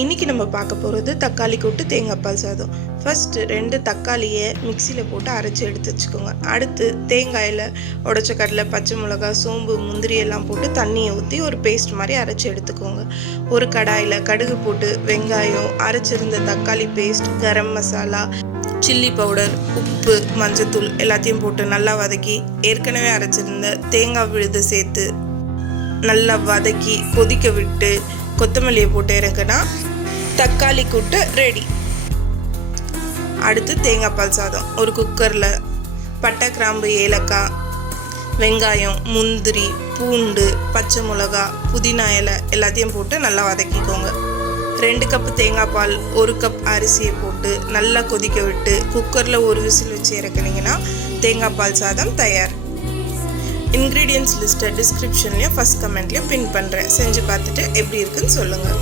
இன்றைக்கி நம்ம பார்க்க போகிறது தக்காளி கூட்டு தேங்காய் பால் சாதம். ஃபஸ்ட்டு 2 தக்காளியை மிக்சியில் போட்டு அரைச்சி எடுத்து வச்சுக்கோங்க. அடுத்து தேங்காயில் உடச்ச கடலை, பச்சை மிளகாய், சோம்பு, முந்திரி எல்லாம் போட்டு தண்ணியை ஊற்றி ஒரு பேஸ்ட் மாதிரி அரைச்சி எடுத்துக்கோங்க. ஒரு கடாயில் கடுகு போட்டு வெங்காயம், அரைச்சிருந்த தக்காளி paste, garam masala, chilli powder, உப்பு, மஞ்சத்தூள் எல்லாத்தையும் போட்டு நல்லா வதக்கி ஏற்கனவே அரைச்சிருந்த தேங்காய் விழுதை சேர்த்து நல்லா வதக்கி கொதிக்க விட்டு கொத்தமல்லியை போட்டு இறக்குனா தக்காளி கூட்டு ரெடி. அடுத்து தேங்காய் பால் சாதம். ஒரு குக்கரில் பட்டை, கிராம்பு, ஏலக்காய், வெங்காயம், முந்திரி, பூண்டு, பச்சை மிளகா, புதினா இலை எல்லாத்தையும் போட்டு நல்லா வதக்கிக்கோங்க. 2 கப்பு தேங்காய் பால், 1 கப் அரிசியை போட்டு நல்லா கொதிக்க விட்டு குக்கரில் ஒரு விசில் வச்சு இறக்குனீங்கன்னா தேங்காய் பால் சாதம் தயார். இன்க்ரீடியன்ட்ஸ் லிஸ்ட்டை டிஸ்கிரிப்ஷன்லேயும் ஃபஸ்ட் கமெண்ட்லேயும் பின் பண்ணுறேன். செஞ்சு பார்த்துட்டு எப்படி இருக்குன்னு சொல்லுங்கள்.